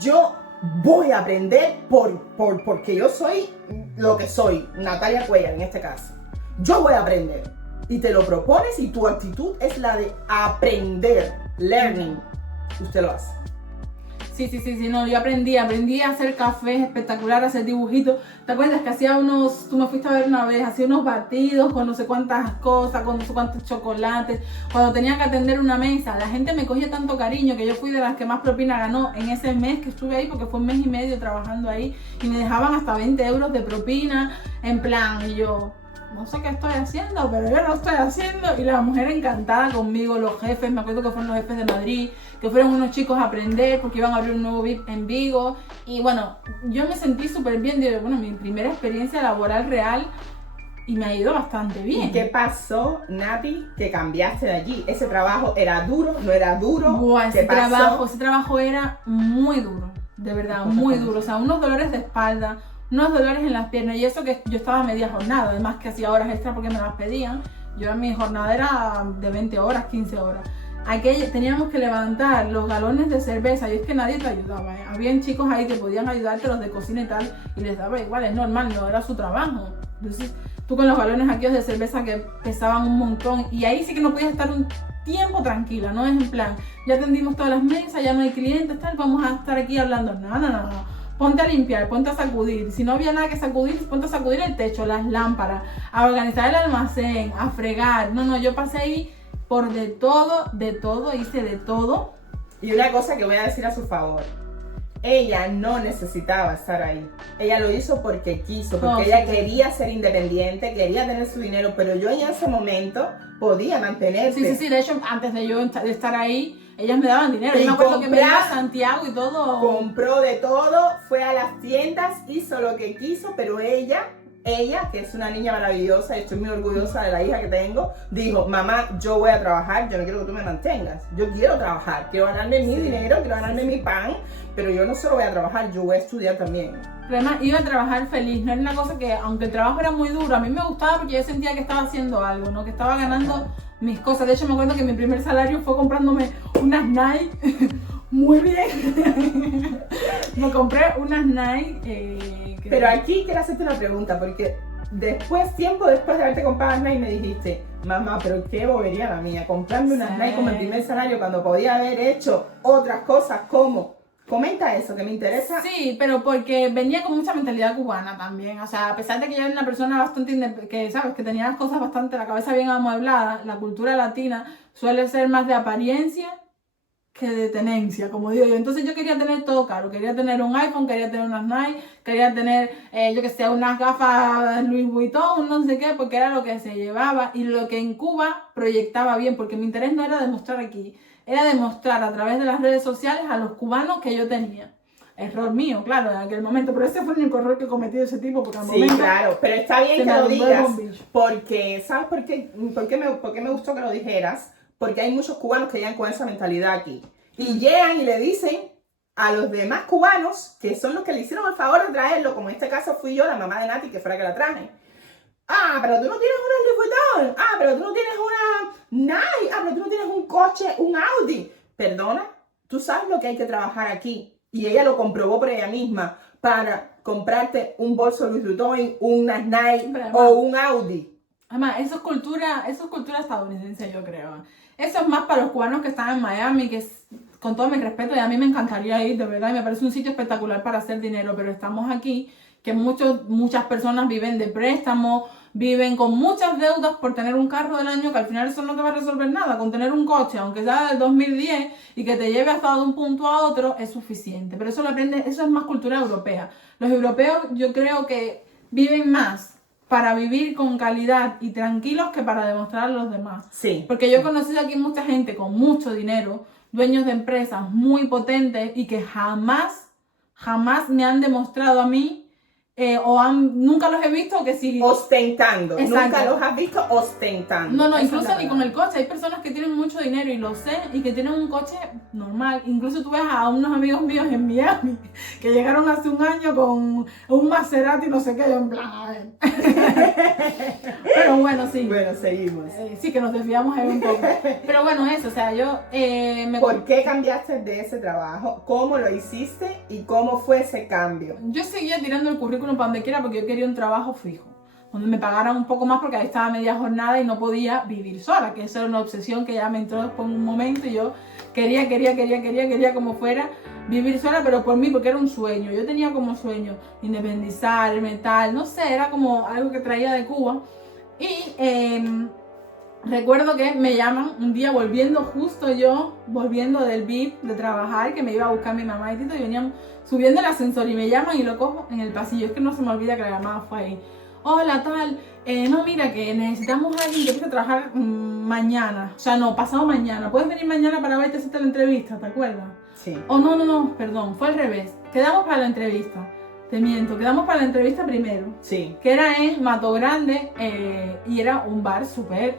yo voy a aprender porque yo soy lo que soy, Natalia Cuellar en este caso. Yo voy a aprender. Y te lo propones y tu actitud es la de aprender, learning. Usted lo hace. Sí, no, yo aprendí a hacer cafés espectacular, a hacer dibujitos. ¿Te acuerdas que hacía tú me fuiste a ver una vez, hacía unos batidos con no sé cuántas cosas, con no sé cuántos chocolates? Cuando tenía que atender una mesa, la gente me cogía tanto cariño que yo fui de las que más propina ganó en ese mes que estuve ahí, porque fue un mes y medio trabajando ahí, y me dejaban hasta 20 euros de propina, en plan, y yo, no sé qué estoy haciendo, pero yo lo estoy haciendo. Y la mujer encantada conmigo, los jefes, me acuerdo que fueron los jefes de Madrid, que fueron unos chicos a aprender porque iban a abrir un nuevo VIP en Vigo. Y bueno, yo me sentí súper bien, digo, bueno, mi primera experiencia laboral real, y me ha ido bastante bien. ¿Y qué pasó, Nati, que cambiaste de allí? ¿Ese trabajo era duro, no era duro? Buah, ese trabajo era muy duro, de verdad, muy duro. O sea, unos dolores de espalda, unos dolores en las piernas, y eso que yo estaba a media jornada, además que hacía horas extra porque me las pedían. Mi jornada era de 20 horas, 15 horas. Teníamos que levantar los galones de cerveza, y es que nadie te ayudaba, ¿eh? Habían chicos ahí que podían ayudarte, los de cocina y tal, y les daba igual, es normal, no era su trabajo. Entonces tú con los galones aquellos de cerveza que pesaban un montón, y ahí sí que no podías estar un tiempo tranquila, no es en plan, ya atendimos todas las mesas, ya no hay clientes, tal, vamos a estar aquí hablando. No. Ponte a limpiar, ponte a sacudir. Si no había nada que sacudir, ponte a sacudir el techo, las lámparas, a organizar el almacén, a fregar. No, yo pasé ahí por de todo, hice de todo. Y una cosa que voy a decir a su favor, ella no necesitaba estar ahí. Ella lo hizo porque quiso, porque ella quería ser independiente, quería tener su dinero, pero yo en ese momento podía mantenerse. Sí, de hecho, antes de yo estar ahí, ellas me daban dinero. Yo me acuerdo que me iba a Santiago y todo. Compró de todo, fue a las tiendas, hizo lo que quiso, pero ella ella, que es una niña maravillosa y estoy muy orgullosa de la hija que tengo, dijo, mamá, yo voy a trabajar, yo no quiero que tú me mantengas, yo quiero trabajar, quiero ganarme mi dinero, quiero ganarme mi pan, pero yo no solo voy a trabajar, yo voy a estudiar también. Pero además iba a trabajar feliz, no era una cosa que, aunque el trabajo era muy duro, a mí me gustaba porque yo sentía que estaba haciendo algo, ¿no? Que estaba ganando mis cosas. De hecho, me acuerdo que mi primer salario fue comprándome unas Nike, muy bien. Me compré unas Nike. Pero aquí quiero hacerte una pregunta, porque tiempo después de haberte comprado las Nike, me dijiste, mamá, pero qué bobería la mía, comprarme unas Nike como el primer salario cuando podía haber hecho otras cosas como... Comenta eso, que me interesa. Sí, pero porque venía con mucha mentalidad cubana también. O sea, a pesar de que yo era una persona bastante, que sabes, que tenía las cosas bastante, la cabeza bien amueblada, la cultura latina suele ser más de apariencia que de tenencia, como digo yo. Entonces yo quería tener todo caro. Quería tener un iPhone, quería tener unas Nike, quería tener, yo que sé, unas gafas Louis Vuitton, un no sé qué, porque era lo que se llevaba y lo que en Cuba proyectaba bien, porque mi interés no era demostrar aquí. Era demostrar a través de las redes sociales a los cubanos que yo tenía. Error mío, claro, en aquel momento, pero ese fue el único error que he cometido ese tipo, porque al momento... Sí, claro, pero está bien que lo digas, porque, ¿sabes por qué me gustó que lo dijeras? Porque hay muchos cubanos que llegan con esa mentalidad aquí. Y llegan y le dicen a los demás cubanos, que son los que le hicieron el favor de traerlo, como en este caso fui yo, la mamá de Nati, que fue la que la traje. Ah, pero tú no tienes una Louis Vuitton. Ah, pero tú no tienes una Nike. Ah, pero tú no tienes un coche, un Audi. Perdona, tú sabes lo que hay que trabajar aquí. Y ella lo comprobó por ella misma para comprarte un bolso Louis Vuitton, una Nike o un Audi. Además, eso es cultura estadounidense, yo creo. Eso es más para los cubanos que están en Miami, que es, con todo mi respeto, y a mí me encantaría ir, de verdad, y me parece un sitio espectacular para hacer dinero, pero estamos aquí, que muchas personas viven de préstamos, viven con muchas deudas por tener un carro del año, que al final eso no te va a resolver nada. Con tener un coche, aunque sea del 2010 y que te lleve hasta de un punto a otro, es suficiente. Pero eso lo aprende, eso es más cultura europea. Los europeos yo creo que viven más para vivir con calidad y tranquilos que para demostrar a los demás. Sí. Porque yo he conocido aquí mucha gente con mucho dinero, dueños de empresas muy potentes y que jamás me han demostrado a mí nunca los he visto que sí. Ostentando. Exacto. Nunca los has visto ostentando. No, incluso ni con el coche. Hay personas que tienen mucho dinero y lo sé, y que tienen un coche normal. Incluso tú ves a unos amigos míos en Miami que llegaron hace un año con un Maserati, no sé qué, yo en plan, a ver. Pero bueno, sí. Bueno, seguimos. Sí, que nos desviamos ahí un poco. Pero bueno, eso, o sea, yo ¿Por qué cambiaste de ese trabajo? ¿Cómo lo hiciste? ¿Y cómo fue ese cambio? Yo seguía tirando el currículum para donde quiera porque yo quería un trabajo fijo, donde me pagaran un poco más porque ahí estaba media jornada y no podía vivir sola, que esa era una obsesión que ya me entró después en un momento y yo quería como fuera vivir sola, pero por mí, porque era un sueño. Yo tenía como sueño independizarme, tal, no sé, era como algo que traía de Cuba. Y recuerdo que me llaman un día volviendo del VIP de trabajar, que me iba a buscar mi mamá y Tito, y venían subiendo el ascensor y me llaman y lo cojo en el pasillo. Es que no se me olvida que la llamada fue ahí. Hola, tal, no, mira, que necesitamos a alguien que empiece a trabajar mañana. O sea, no, pasado mañana. ¿Puedes venir mañana para verte, hacerte la entrevista? ¿Te acuerdas? Sí. Oh, no, perdón, fue al revés. Quedamos para la entrevista. Te miento, quedamos para la entrevista primero. Sí. Que era en Mato Grande y era un bar súper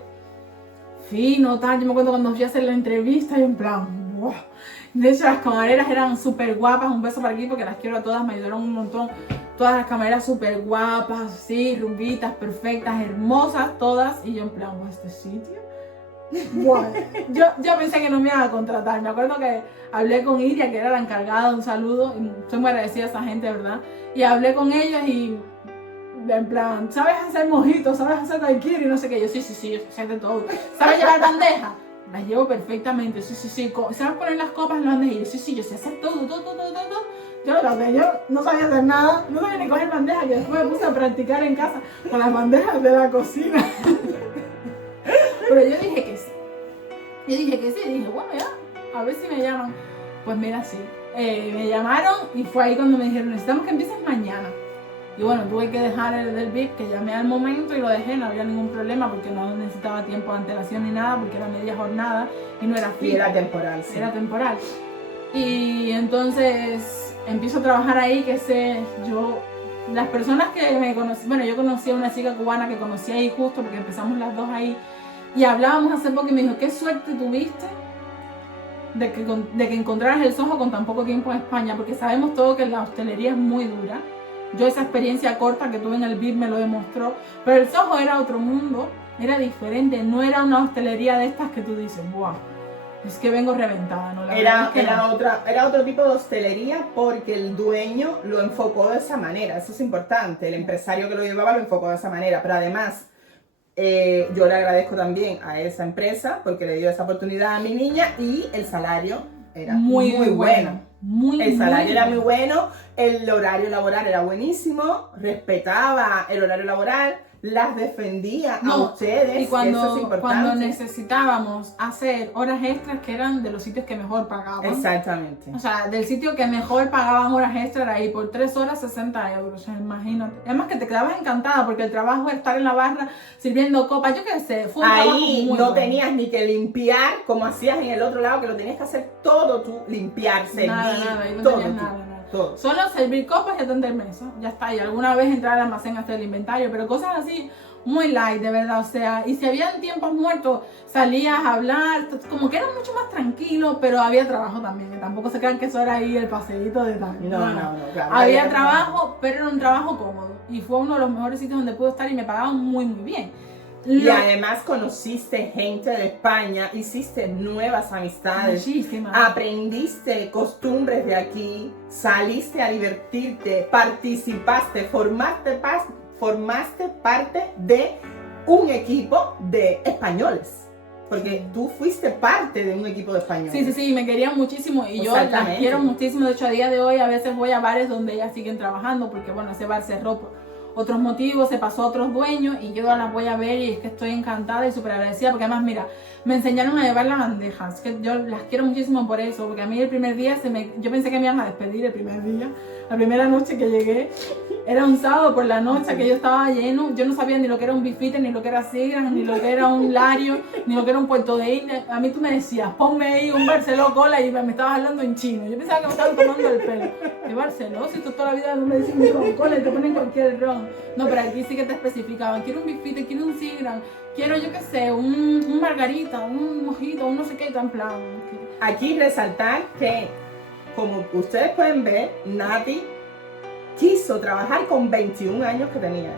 fino, tal. Yo me acuerdo cuando fui a hacer la entrevista y en plan, wow. De hecho, las camareras eran súper guapas. Un beso para aquí porque las quiero a todas, me ayudaron un montón. Todas las camareras súper guapas, así, rubitas, perfectas, hermosas, todas. Y yo en plan, ¿este sitio? Bueno, yo pensé que no me iban a contratar. Me acuerdo que hablé con Iria, que era la encargada, un saludo. Y estoy muy agradecida a esa gente, ¿verdad? Y hablé con ellos y en plan, ¿sabes hacer mojitos? ¿Sabes hacer daiquiri? Y no sé qué. Yo, sí, yo sé de todo. ¿Sabes llevar bandeja? Las llevo perfectamente, sí. ¿Sabes poner las copas en las bandejas? Y yo, yo sé hacer todo. Yo no sabía hacer nada, no sabía ni coger bandejas, que después me puse a practicar en casa con las bandejas de la cocina. Pero yo dije que sí. Y dije, bueno, ya, a ver si me llaman. Pues mira, sí. Me llamaron y fue ahí cuando me dijeron, necesitamos que empieces mañana. Y bueno, tuve que dejar el del VIP, que llamé al momento y lo dejé, no había ningún problema porque no necesitaba tiempo de antelación ni nada, porque era media jornada y no era fijo. Y era temporal, sí. Era temporal. Y entonces empiezo a trabajar ahí, que sé, yo las personas que me conocían, bueno, yo conocí a una chica cubana que conocí ahí justo porque empezamos las dos ahí y hablábamos hace poco y me dijo, qué suerte tuviste de que encontraras el Soho con tan poco tiempo en España, porque sabemos todo que la hostelería es muy dura. Yo esa experiencia corta que tuve en el VIP me lo demostró, pero el Soho era otro mundo, era diferente, no era una hostelería de estas que tú dices, wow, es que vengo reventada, ¿no? Era otro tipo de hostelería porque el dueño lo enfocó de esa manera, eso es importante, el empresario que lo llevaba lo enfocó de esa manera, pero además yo le agradezco también a esa empresa porque le dio esa oportunidad a mi niña y el salario era muy bueno. El salario era muy bueno, el horario laboral era buenísimo, respetaba el horario laboral, las defendía a ustedes, y cuando, eso es importante. Cuando necesitábamos hacer horas extras que eran de los sitios que mejor pagaban. Exactamente. O sea, del sitio que mejor pagaban horas extras era ahí por 3 horas 60 euros, o sea, imagínate. Además que te quedabas encantada porque el trabajo era estar en la barra sirviendo copas, yo qué sé, fue un trabajo ahí muy no bueno. tenías ni que limpiar como hacías en el otro lado, que lo tenías que hacer todo tú, limpiar, servir, Nada, ahí no todo tenías tú. nada. Todo. Solo servir copas y atender mesas, ya está. Y alguna vez entrar al almacén a hacer el inventario, pero cosas así muy light, de verdad. O sea, y si habían tiempos muertos, salías a hablar, como que era mucho más tranquilo, pero había trabajo también. Que tampoco se crean que eso era ahí el paseíto de tal. No, claro. Había trabajo, pero era un trabajo cómodo. Y fue uno de los mejores sitios donde pude estar y me pagaban muy, muy bien. Y además conociste gente de España, hiciste nuevas amistades, muchísimas. Aprendiste costumbres de aquí, saliste a divertirte, participaste, formaste parte de un equipo de españoles. Porque tú fuiste parte de un equipo de españoles. Sí, me querían muchísimo y yo las quiero muchísimo. De hecho, a día de hoy a veces voy a bares donde ellas siguen trabajando porque, bueno, ese bar cerró por otros motivos, se pasó a otros dueños y yo las voy a ver y es que estoy encantada y súper agradecida porque además, mira, me enseñaron a llevar las bandejas, que yo las quiero muchísimo por eso, porque a mí el primer día yo pensé que me iban a despedir el primer día, la primera noche que llegué, era un sábado por la noche que yo estaba lleno, yo no sabía ni lo que era un bifite, ni lo que era Seagram, ni lo que era un Lario, ni lo que era un Puerto de India. A mí tú me decías, ponme ahí un Barceló Cola y me estabas hablando en chino, yo pensaba que me estaban tomando el pelo. ¿Qué Barceló? Si tú toda la vida no me dices ni Coca-Cola y te ponen cualquier ron. No, pero aquí sí que te especificaban, quiero un bifite, quiero un Seagram, quiero yo qué sé, un margarita, un mojito, un no sé qué, tan plan. Aquí resaltar que, como ustedes pueden ver, Nati quiso trabajar con 21 años que tenía,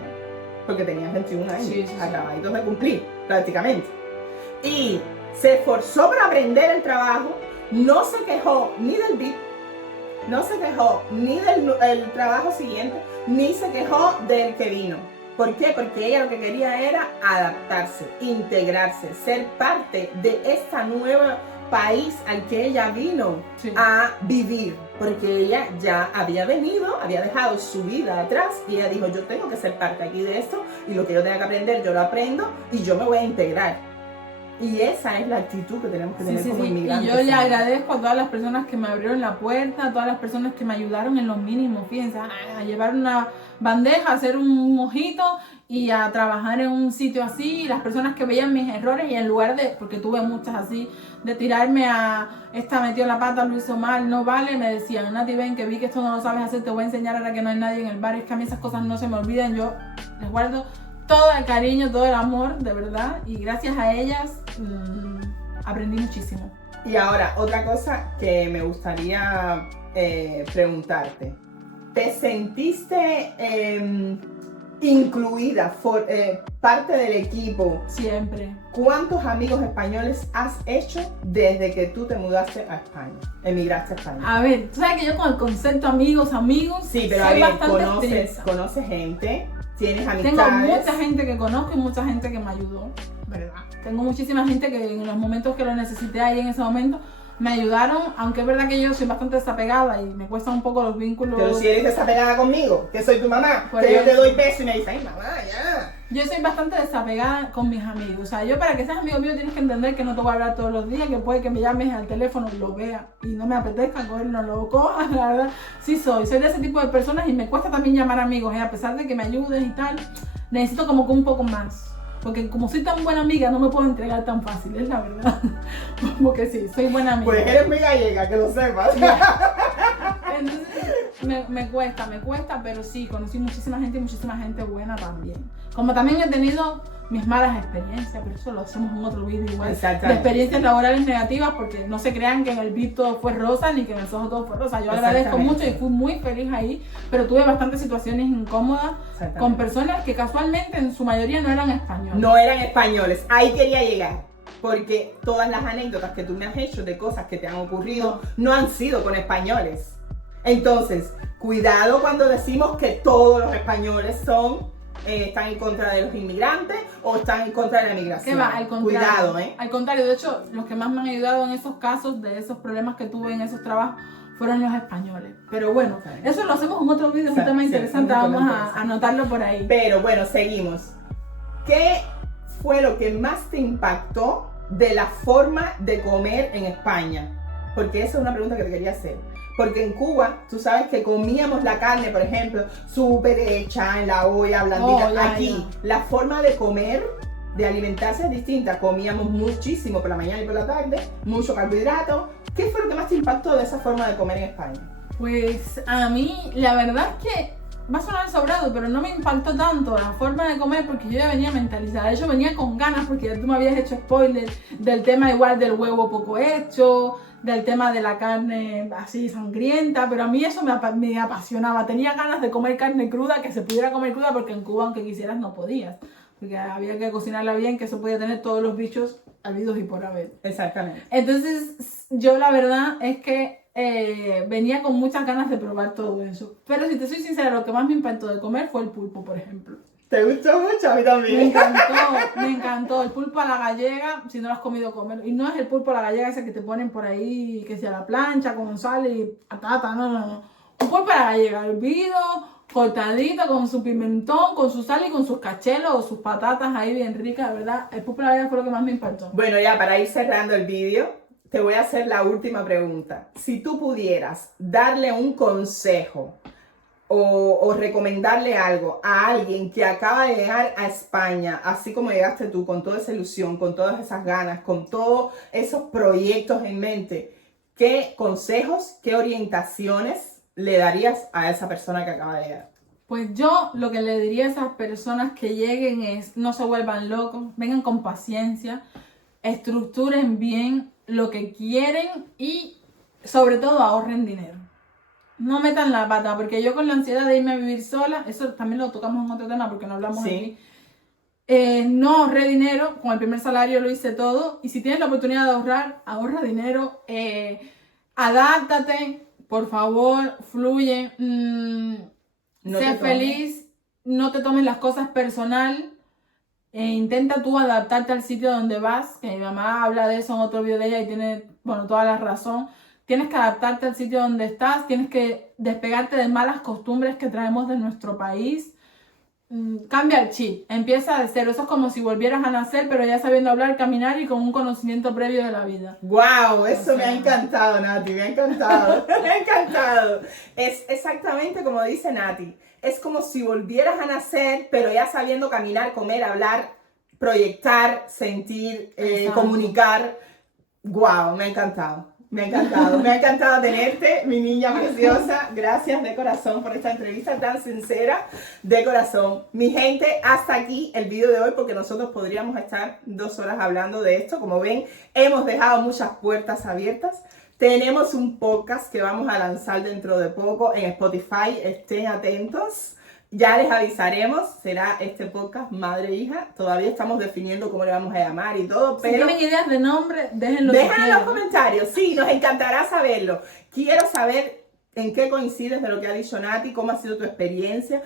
porque tenía 21 años, acabaditos de cumplir, prácticamente. Y se esforzó por aprender el trabajo, no se quejó ni del VIP, no se quejó ni del trabajo siguiente, ni se quejó del que vino. ¿Por qué? Porque ella lo que quería era adaptarse, integrarse, ser parte de esta nueva país al que ella vino a vivir. Porque ella ya había venido, había dejado su vida atrás y ella dijo, yo tengo que ser parte aquí de esto y lo que yo tenga que aprender, yo lo aprendo y yo me voy a integrar. Y esa es la actitud que tenemos que tener como inmigrantes. Y yo le agradezco a todas las personas que me abrieron la puerta, a todas las personas que me ayudaron en lo mínimo, fíjense, a llevar una bandeja, a hacer un mojito y a trabajar en un sitio así, y las personas que veían mis errores y en lugar de, porque tuve muchas así, de tirarme a esta metió la pata, lo hizo mal, no vale, me decían, Nati, ven que vi que esto no lo sabes hacer, te voy a enseñar ahora que no hay nadie en el bar, es que a mí esas cosas no se me olvidan, yo les guardo todo el cariño, todo el amor, de verdad, y gracias a ellas aprendí muchísimo. Y ahora, otra cosa que me gustaría preguntarte. ¿Te sentiste incluida, parte del equipo? Siempre. ¿Cuántos amigos españoles has hecho desde que tú te mudaste a España, emigraste a España? A ver, tú sabes que yo con el concepto amigos, sí, pero soy a ver, bastante conoces gente, tienes amistades. Tengo mucha gente que conozco y mucha gente que me ayudó, ¿verdad? Tengo muchísima gente que en los momentos que lo necesité ahí en ese momento me ayudaron, aunque es verdad que yo soy bastante desapegada y me cuestan un poco los vínculos. Pero si eres desapegada conmigo, que soy tu mamá, que yo te doy peso y me dices, ay mamá, ya. Yo soy bastante desapegada con mis amigos. O sea, yo para que seas amigo mío tienes que entender que no te voy a hablar todos los días, que puede que me llames al teléfono, lo vea y no me apetezca cogerlo, no lo coja, la verdad. Sí soy de ese tipo de personas y me cuesta también llamar amigos, a pesar de que me ayudes y tal, necesito como que un poco más. Porque como soy tan buena amiga, no me puedo entregar tan fácil, es la verdad. Porque sí, soy buena amiga. Pues eres muy gallega, que lo sepas. Entonces, me cuesta, pero sí, conocí muchísima gente y muchísima gente buena también. Como también he tenido mis malas experiencias, pero eso lo hacemos en otro vídeo igual. De experiencias laborales negativas, porque no se crean que en el beat todo fue rosa ni que en el Soho todo fue rosa. Yo agradezco mucho y fui muy feliz ahí, pero tuve bastantes situaciones incómodas con personas que casualmente en su mayoría no eran españoles. No eran españoles, ahí quería llegar. Porque todas las anécdotas que tú me has hecho de cosas que te han ocurrido no han sido con españoles. Entonces, cuidado cuando decimos que todos los españoles están en contra de los inmigrantes o están en contra de la migración. ¿Qué va? Al contrario. Cuidado, Al contrario, de hecho, los que más me han ayudado en esos casos, de esos problemas que tuve en esos trabajos, fueron los españoles. Pero bueno, eso lo hacemos en otro video, es un tema interesante, vamos a anotarlo por ahí. Pero bueno, seguimos. ¿Qué fue lo que más te impactó de la forma de comer en España? Porque esa es una pregunta que te quería hacer. Porque en Cuba, tú sabes que comíamos la carne, por ejemplo, súper hecha en la olla, blandita. Aquí, la forma de comer, de alimentarse es distinta. Comíamos muchísimo por la mañana y por la tarde, mucho carbohidrato. ¿Qué fue lo que más te impactó de esa forma de comer en España? Pues a mí, la verdad es que va a sonar sobrado, pero no me impactó tanto la forma de comer porque yo ya venía mentalizada. Yo venía con ganas porque tú me habías hecho spoiler del tema igual del huevo poco hecho, del tema de la carne así sangrienta, pero a mí eso me apasionaba. Tenía ganas de comer carne cruda, que se pudiera comer cruda, porque en Cuba aunque quisieras no podías, porque había que cocinarla bien, que eso podía tener todos los bichos habidos y por haber. Exactamente. Entonces yo la verdad es que venía con muchas ganas de probar todo eso. Pero si te soy sincera, lo que más me impactó de comer fue el pulpo, por ejemplo. ¿Te gustó mucho? A mí también. Me encantó. El pulpo a la gallega, si no lo has comido, comer. Y no es el pulpo a la gallega ese que te ponen por ahí, que sea la plancha, con sal y patata, no. Un pulpo a la gallega, hervido, cortadito, con su pimentón, con su sal y con sus cachelos o sus patatas ahí bien ricas, ¿verdad? El pulpo a la gallega fue lo que más me impactó. Bueno, ya para ir cerrando el vídeo, te voy a hacer la última pregunta. Si tú pudieras darle un consejo o recomendarle algo a alguien que acaba de llegar a España, así como llegaste tú, con toda esa ilusión, con todas esas ganas, con todos esos proyectos en mente, ¿qué consejos, qué orientaciones le darías a esa persona que acaba de llegar? Pues yo lo que le diría a esas personas que lleguen es: no se vuelvan locos, vengan con paciencia, estructuren bien lo que quieren y sobre todo ahorren dinero. No metan la pata, porque yo con la ansiedad de irme a vivir sola, eso también lo tocamos en otro tema porque no hablamos aquí. No ahorré dinero, con el primer salario lo hice todo, y si tienes la oportunidad de ahorrar, ahorra dinero, adáptate, por favor, fluye, sé feliz, no te tomes las cosas personal. Intenta tú adaptarte al sitio donde vas, que mi mamá habla de eso en otro video de ella y tiene, bueno, toda la razón. Tienes que adaptarte al sitio donde estás, tienes que despegarte de malas costumbres que traemos de nuestro país. Cambia el chip, empieza de cero. Eso es como si volvieras a nacer, pero ya sabiendo hablar, caminar y con un conocimiento previo de la vida. ¡Wow! Eso me ha encantado, Nati, me ha encantado. Me ha encantado. Es exactamente como dice Nati. Es como si volvieras a nacer, pero ya sabiendo caminar, comer, hablar, proyectar, sentir, comunicar. ¡Wow! Me ha encantado. Me ha encantado tenerte, mi niña preciosa. Gracias de corazón por esta entrevista tan sincera, de corazón. Mi gente, hasta aquí el video de hoy, porque nosotros podríamos estar 2 horas hablando de esto. Como ven, hemos dejado muchas puertas abiertas. Tenemos un podcast que vamos a lanzar dentro de poco en Spotify. Estén atentos. Ya les avisaremos, será este podcast Madre e Hija. Todavía estamos definiendo cómo le vamos a llamar y todo, pero... Si tienen ideas de nombre, déjenlo en los comentarios. Sí, nos encantará saberlo. Quiero saber en qué coincides de lo que ha dicho Nati, cómo ha sido tu experiencia,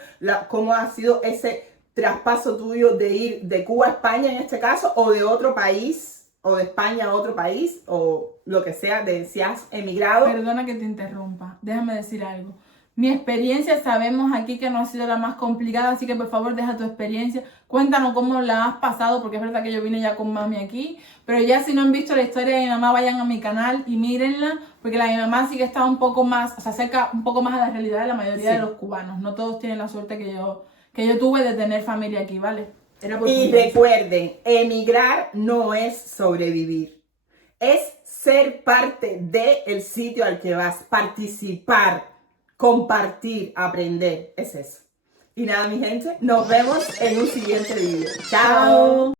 cómo ha sido ese traspaso tuyo de ir de Cuba a España en este caso, o de otro país, o de España a otro país, o lo que sea, de si has emigrado. Perdona que te interrumpa, déjame decir algo. Mi experiencia, sabemos aquí que no ha sido la más complicada, así que por favor deja tu experiencia, cuéntanos cómo la has pasado, porque es verdad que yo vine ya con mami aquí, pero ya si no han visto la historia de mi mamá, vayan a mi canal y mírenla, porque la de mi mamá sí que está un poco más, o sea, acerca un poco más a la realidad de la mayoría de los cubanos. No todos tienen la suerte que yo tuve de tener familia aquí, ¿vale? Y recuerden, emigrar no es sobrevivir, es ser parte del sitio al que vas, participar, compartir, aprender, es eso. Y nada, mi gente, nos vemos en un siguiente video. ¡Chao!